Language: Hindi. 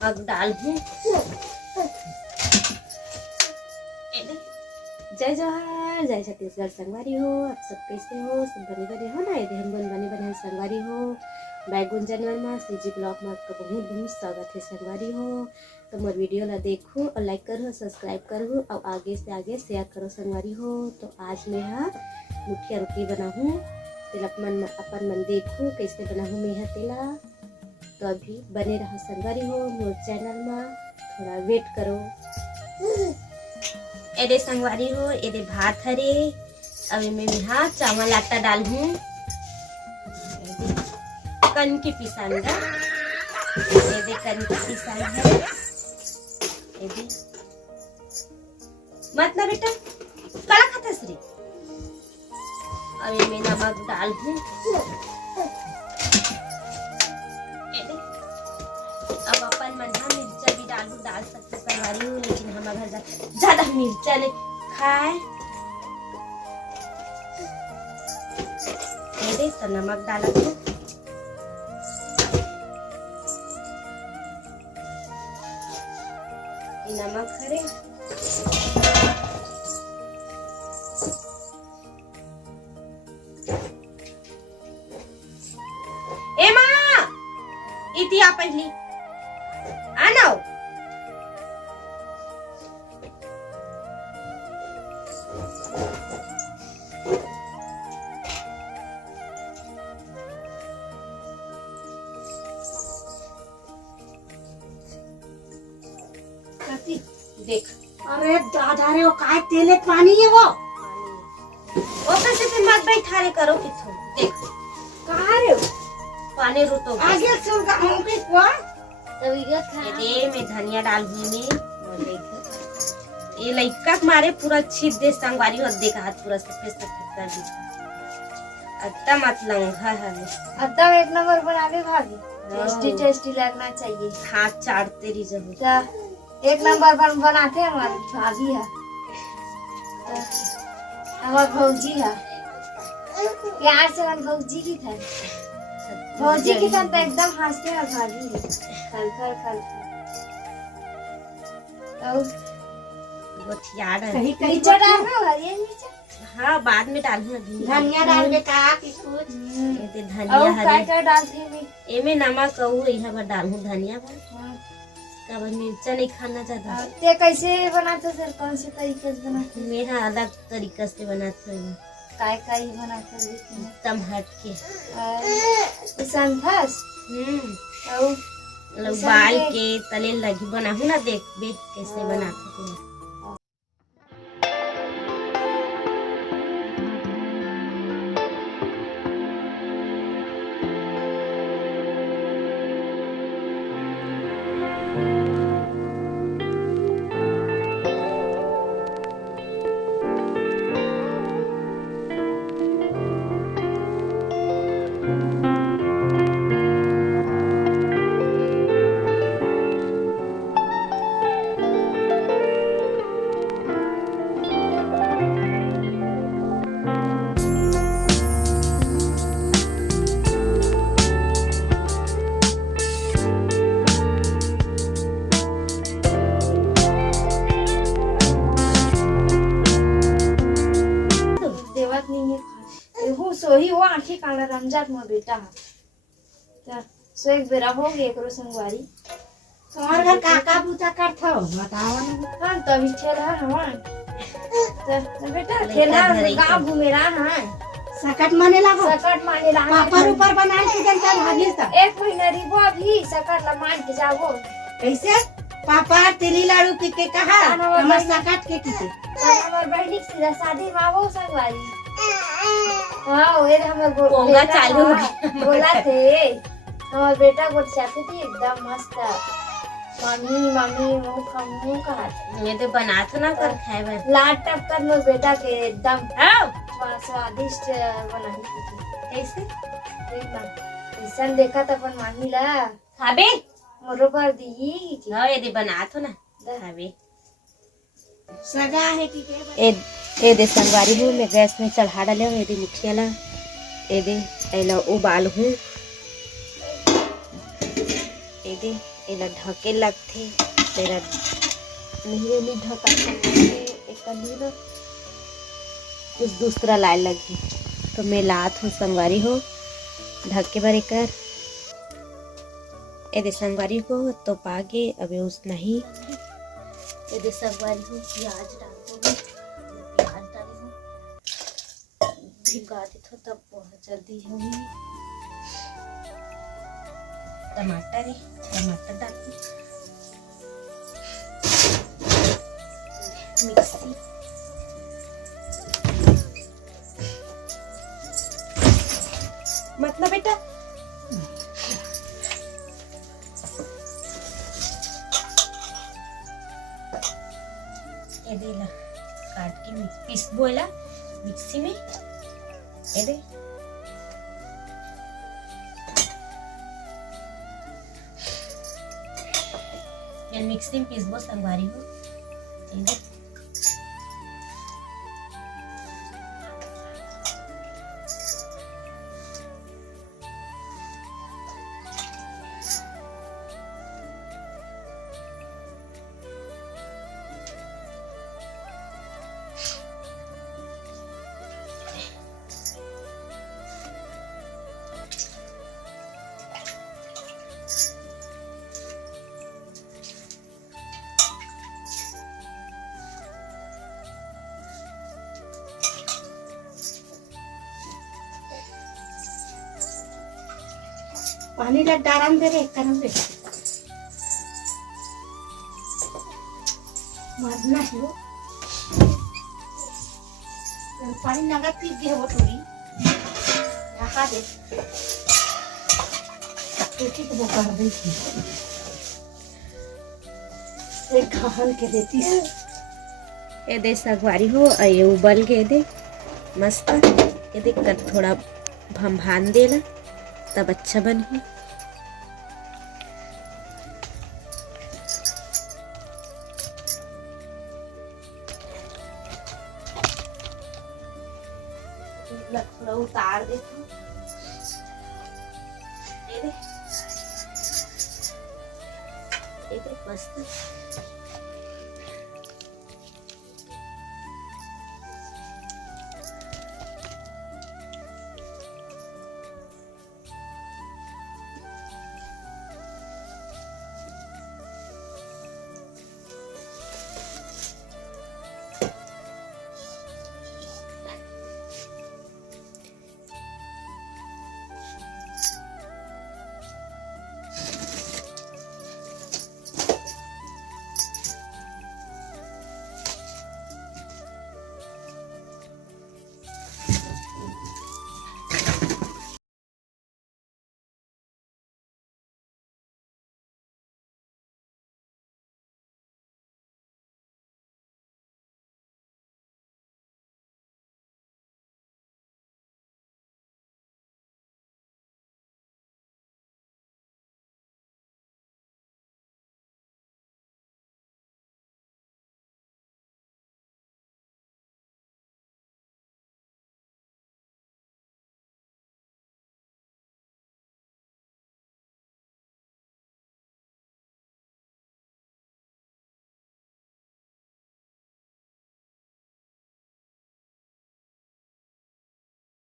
अब डाल हूँ। जय जवाहर जय छत्तीसगढ़ संगवारी हो। आप सब कैसे हो? सब बने बने हो ना? यदि हम बने बने संगवारी हो। बैगुन जनवल में सीजी ब्लॉग में आपका बहुत बहुत स्वागत है संगवारी हो। तो मोर वीडियो ला देखो और लाइक करो, सब्सक्राइब करो और आगे से आगे शेयर करो संगवारी हो। तो आज मैं मुठिया रोटी बनाऊँ। तेल अपन मन देखो कैसे बनाऊँ मैं तेला। तो अभी बने रहो संगवारी हो मोर चैनल में, थोड़ा वेट करो। एदे संगवारी हो, एदे भात हरे। अभी मैं यहाँ चावल आटा डाल हूँ। कन की पिसान दा, एदे कन की पिसान है। एदे मतलब बेटा कड़ा खाता श्री। अभी मैं नमक डाल हूँ। अब अपन मन मिर्चा भी डाल सकते संगवारी हूँ, लेकिन हमारे घर ज्यादा मिर्चा नहीं खाए। ये तो नमक डाला हूँ। नमक हरे ए माँ इति आ पहली आना। देख अरे दादा रे वो काय तेले पानी है वो कैसे से मत बैठा रे करो किथो। देख कहाँ रे पानी रुतो आगे सुन का हम के को तभी दे मैं धनिया डाल हूँ मैं। देख ये लइका के मारे पूरा छीट दे संगवारी हो। देख हाथ पूरा सफेद सफेद कर दी। अत्ता मत लंघा है अत्ता एक नंबर बनावे भाभी। टेस्टी टेस्टी लगना चाहिए। हाथ चाटते रही जब एक नंबर बनाते हैं हमारी भाभी है, हमारे भौजी है। प्यार से हम भौजी की था, भौजी की था तो एकदम हंसते हैं भाभी खल खल खल। सही मिर्चा डाल दो, हरी मिर्चा। हाँ बाद में डालूंगा। धनिया डाल के का कि कुछ धनिया हरी क्या डालते हैं? एमे नमक और यहाँ पर डालूं धनिया कब मिर्चा नहीं खाना चाहता। ते कैसे बनाते सर? कौन से तरीके से बनाते? मेरा अलग तरीका से बनाते हैं। काय बनाते हैं? तम हट के संथस बाल के तले लगी बनाऊ ना। देख कैसे बनाते हैं। सोही वो आंखें काला रमजात में बेटा है। सो एक बेरा हो गए करो संगवारी। तुम्हारे घर काका पूजा करता हो बताओ ना। हाँ तभी खेल है हमारे तो बेटा खेला गाँव घूमे रहा है। सकट माने लगा सकट माने रहा पापड़ ऊपर बनाए के जनता भागी था। एक महीना रिबो अभी सकट ला मान के जाओ। कैसे पापड़ तेली लाड़ू के कहा हमारे सकट के किसे हमारे बहनी सीधा शादी में आवो संगवारी। हाँ ये हमें पोंगा चालू बोला थे हमारे बेटा को चाहती थी एकदम मस्त मम्मी मम्मी मुँह कहा ये तो बना तो ना कर खाए लाट टप कर मेरे बेटा के एकदम स्वादिष्ट बनाई थी। कैसे ऐसा देखा था अपन मामी ला खाबे मोरो पर दी। हाँ ये बना तो ना खाबे सगा है कि के ए दे संगवारी हूँ मैं गैस में चढ़ा डाले हूँ। ये मुठिया ला ए दे एला उबाल हूँ। ए दे एला ढके लगथे तेरा नहीं नहीं ढका एक ना कुछ दूसरा लाए लगी तो मैं लात हूँ संगवारी हो ढक के बारे कर यदि संगवारी हो तो पागे अबे उस नहीं यदि संगवारी हो प्याज डाल दोगे प्याज डाली हो भिगा दी तो तब बहुत जल्दी होगी टमाटर डाल मिक्सी मतलब बेटा ये दे ला काट के पीस बोला मिक्सी में ये दे ये मिक्सी में पीस बो संगवारी हो ये दे पानी लग डारम दे रे करम रे मरना है वो पानी नगा पी दे वो थोड़ी रखा दे बेटी को बोका दे एक खान के देती ये दे संगवारी हो ये उबल के दे मस्त ये दे कर थोड़ा भंभान देला तब अच्छा बनी थोड़ा उतार दे ये दे मस्त